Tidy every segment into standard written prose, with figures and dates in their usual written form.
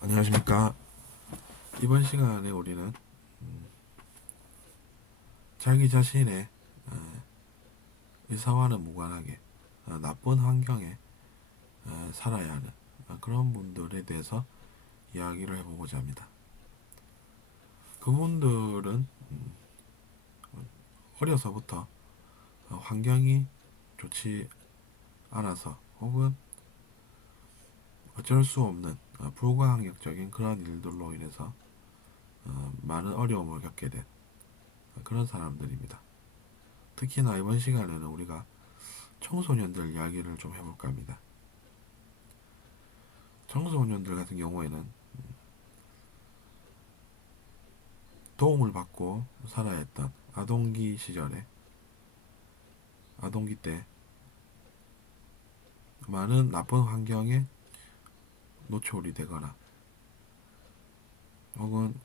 안녕하십니까. 이번 시간에 우리는 자기 자신의 의사와는 무관하게 나쁜 환경에 살아야 하는 그런 분들에 대해서 이야기를 해보고자 합니다. 그분들은 어려서부터 환경이 좋지 않아서 혹은 어쩔 수 없는 불가항력적인 그런 일들로 인해서 많은 어려움을 겪게 된 그런 사람들입니다. 특히나 이번 시간에는 우리가 청소년들 이야기를 좀 해볼까 합니다. 청소년들 같은 경우에는 도움을 받고 살아야 했던 아동기 시절에 아동기 때 많은 나쁜 환경에 노출이 되거나 혹은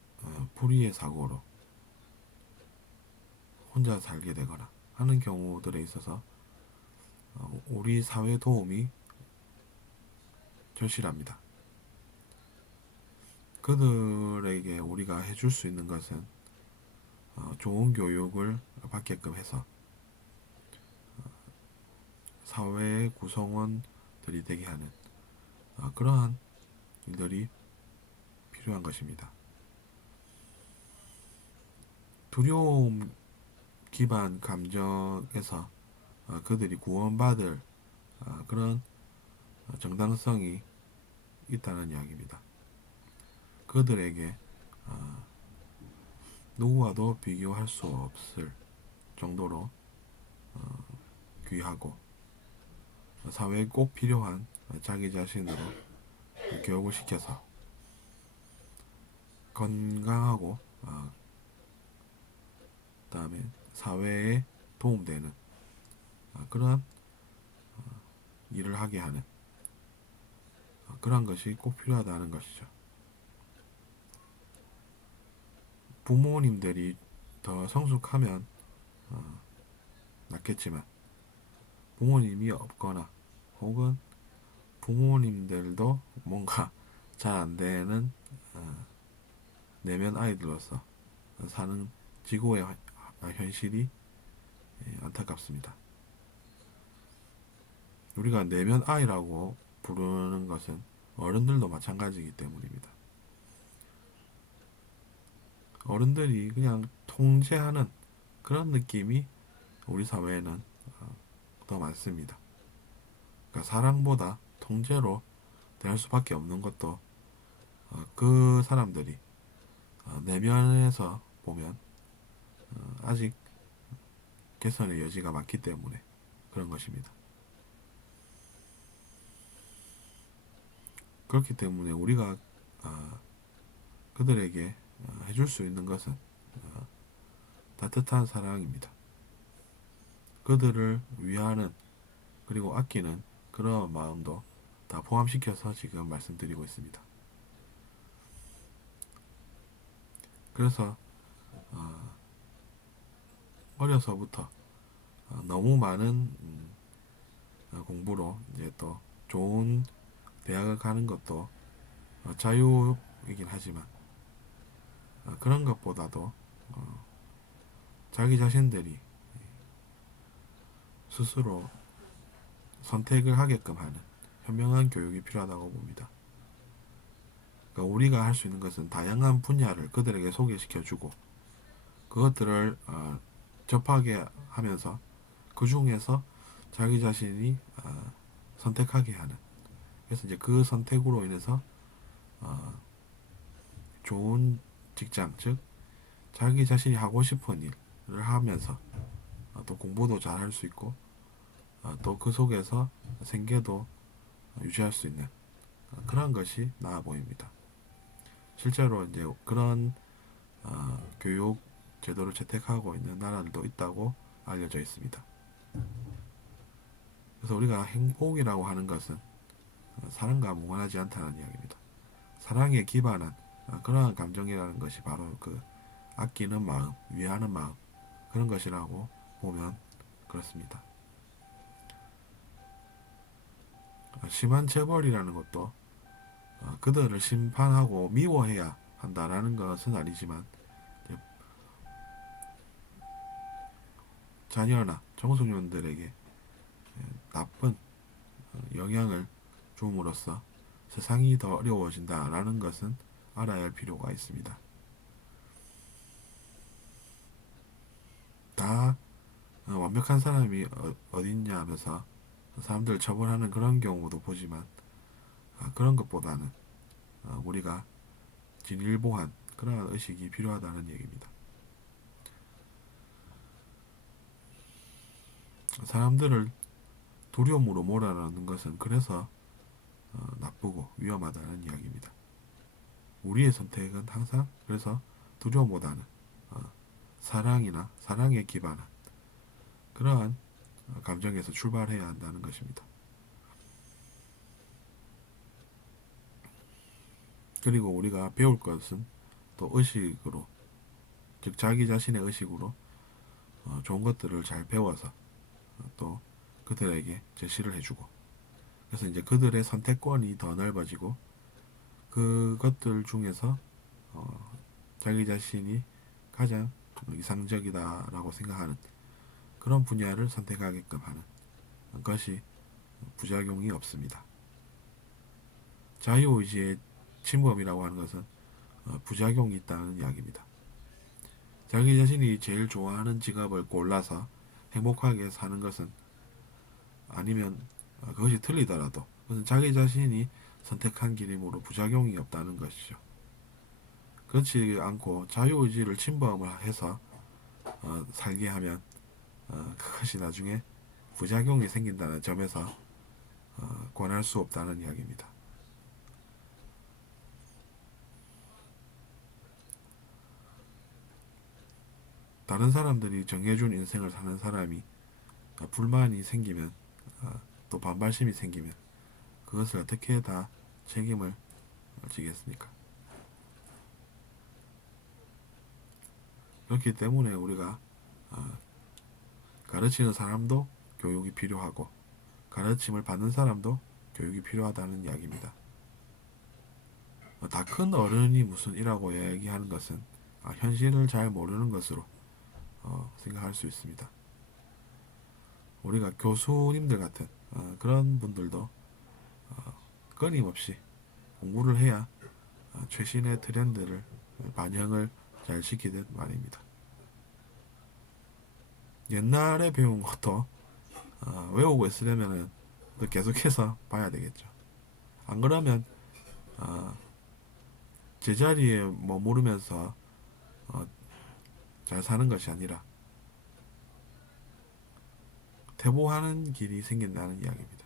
불의의 사고로 혼자 살게 되거나 하는 경우들에 있어서 우리 사회 도움이 절실합니다. 그들에게 우리가 해줄 수 있는 것은 좋은 교육을 받게끔 해서 사회의 구성원들이 되게 하는 그러한 일들이 필요한 것입니다. 두려움 기반 감정에서 그들이 구원받을 그런 정당성이 있다는 이야기입니다. 그들에게 누구와도 비교할 수 없을 정도로 귀하고 사회에 꼭 필요한 자기 자신으로 교육을 시켜서 건강하고 그다음에 사회에 도움되는 그러한 일을 하게 하는 그러한 것이 꼭 필요하다는 것이죠. 부모님들이 더 성숙하면 낫겠지만 부모님이 없거나 혹은 부모님들도 뭔가 잘 안되는 내면 아이들로서 사는 지구의 현실이 안타깝습니다. 우리가 내면 아이라고 부르는 것은 어른들도 마찬가지이기 때문입니다. 어른들이 그냥 통제하는 그런 느낌이 우리 사회에는 더 많습니다. 그러니까 사랑보다 통제로 대할 수밖에 없는 것도 그 사람들이 내면에서 보면 아직 개선의 여지가 많기 때문에 그런 것입니다. 그렇기 때문에 우리가 그들에게 해줄 수 있는 것은 따뜻한 사랑입니다. 그들을 위하는 그리고 아끼는 그런 마음도 다 포함시켜서 지금 말씀드리고 있습니다. 그래서 어려서부터 너무 많은 공부로 이제 또 좋은 대학을 가는 것도 자유이긴 하지만 그런 것보다도 자기 자신들이 스스로 선택을 하게끔 하는 현명한 교육이 필요하다고 봅니다. 그러니까 우리가 할 수 있는 것은 다양한 분야를 그들에게 소개시켜주고 그것들을 접하게 하면서 그 중에서 자기 자신이 선택하게 하는, 그래서 이제 그 선택으로 인해서 좋은 직장, 즉 자기 자신이 하고 싶은 일을 하면서 또 공부도 잘 할 수 있고 또 그 속에서 생계도 유지할 수 있는 그런 것이 나아 보입니다. 실제로 이제 그런 교육 제도를 채택하고 있는 나라들도 있다고 알려져 있습니다. 그래서 우리가 행복이라고 하는 것은 사랑과 무관하지 않다는 이야기입니다. 사랑에 기반한 그러한 감정이라는 것이 바로 그 아끼는 마음, 위하는 마음, 그런 것이라고 보면 그렇습니다. 심한 재벌이라는 것도 그들을 심판하고 미워해야 한다라는 것은 아니지만 자녀나 청소년들에게 나쁜 영향을 줌으로써 세상이 더 어려워진다라는 것은 알아야 할 필요가 있습니다. 다 완벽한 사람이 어딨냐 하면서 사람들 처벌하는 그런 경우도 보지만 그런 것보다는 우리가 진일보한 그러한 의식이 필요하다는 얘기입니다. 사람들을 두려움으로 몰아넣는 것은 그래서 나쁘고 위험하다는 이야기입니다. 우리의 선택은 항상 그래서 두려움보다는 사랑이나 사랑에 기반한 그러한 감정에서 출발해야 한다는 것입니다. 그리고 우리가 배울 것은 또 의식으로, 즉 자기 자신의 의식으로 좋은 것들을 잘 배워서 또 그들에게 제시를 해주고, 그래서 이제 그들의 선택권이 더 넓어지고 그것들 중에서 자기 자신이 가장 이상적이다라고 생각하는 그런 분야를 선택하게끔 하는 것이 부작용이 없습니다. 자유의지의 침범이라고 하는 것은 부작용이 있다는 이야기입니다. 자기 자신이 제일 좋아하는 직업을 골라서 행복하게 사는 것은, 아니면 그것이 틀리더라도 그것은 자기 자신이 선택한 길이므로 부작용이 없다는 것이죠. 그렇지 않고 자유의지를 침범을 해서 살게 하면 그것이 나중에 부작용이 생긴다는 점에서 권할 수 없다는 이야기입니다. 다른 사람들이 정해준 인생을 사는 사람이 불만이 생기면, 또 반발심이 생기면 그것을 어떻게 다 책임을 지겠습니까? 그렇기 때문에 우리가 가르치는 사람도 교육이 필요하고 가르침을 받는 사람도 교육이 필요하다는 이야기입니다. 다 큰 어른이 무슨 이라고 얘기하는 것은 현실을 잘 모르는 것으로 생각할 수 있습니다. 우리가 교수님들 같은 그런 분들도 끊임없이 공부를 해야 최신의 트렌드를 반영을 잘 시키듯 말입니다. 옛날에 배운 것도 외우고 있으려면 계속해서 봐야 되겠죠. 안 그러면 제자리에 머무르면서 잘 사는 것이 아니라 퇴보하는 길이 생긴다는 이야기입니다.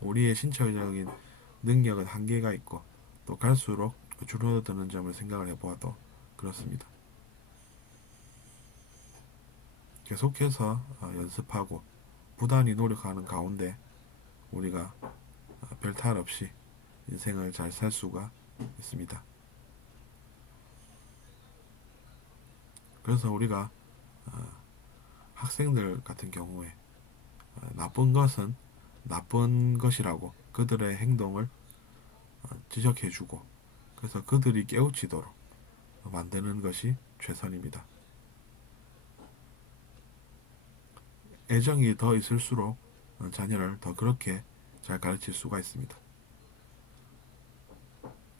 우리의 신체적인 능력은 한계가 있고 또 갈수록 줄어드는 점을 생각을 해보아도 그렇습니다. 계속해서 연습하고 부단히 노력하는 가운데 우리가 별 탈 없이 인생을 잘 살 수가 있습니다. 그래서 우리가 학생들 같은 경우에 나쁜 것은 나쁜 것이라고 그들의 행동을 지적해주고, 그래서 그들이 깨우치도록 만드는 것이 최선입니다. 애정이 더 있을수록 자녀를 더 그렇게 잘 가르칠 수가 있습니다.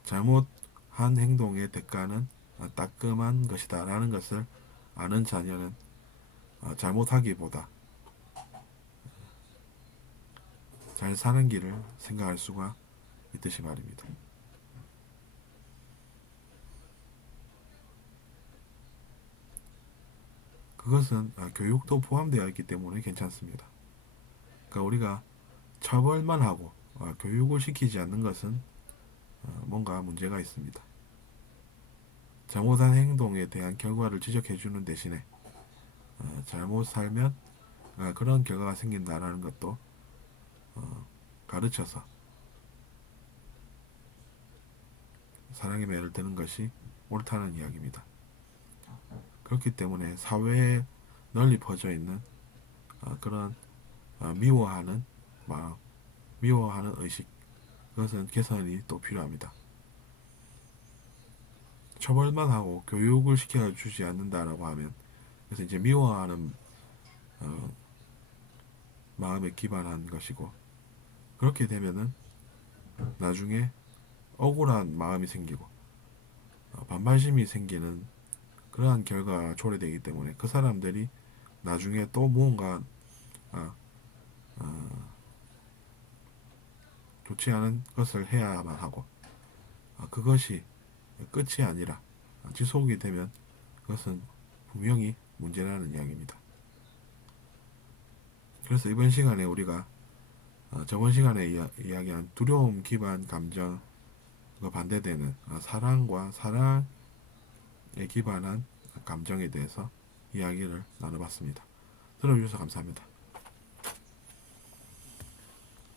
잘못한 행동의 대가는 따끔한 것이다 라는 것을 아는 자녀는 잘못하기보다 잘 사는 길을 생각할 수가 있듯이 말입니다. 그것은 교육도 포함되어 있기 때문에 괜찮습니다. 그러니까 우리가 처벌만 하고 교육을 시키지 않는 것은 뭔가 문제가 있습니다. 잘못한 행동에 대한 결과를 지적해주는 대신에 잘못 살면 그런 결과가 생긴다라는 것도 가르쳐서 사랑의 매를 드는 것이 옳다는 이야기입니다. 그렇기 때문에 사회에 널리 퍼져 있는 그런 미워하는 마음, 미워하는 의식, 그것은 개선이 또 필요합니다. 처벌만 하고 교육을 시켜주지 않는다라고 하면, 그래서 이제 미워하는 어, 마음에 기반한 것이고, 그렇게 되면은 나중에 억울한 마음이 생기고 반발심이 생기는 그러한 결과가 초래되기 때문에 그 사람들이 나중에 또 무언가 아, 좋지 않은 것을 해야만 하고, 그것이 끝이 아니라 지속이 되면 그것은 분명히 문제라는 이야기입니다. 그래서 이번 시간에 우리가 저번 시간에 이야기한 두려움 기반 감정과 반대되는 사랑과 사랑에 기반한 감정에 대해서 이야기를 나눠봤습니다. 들어주셔서 감사합니다.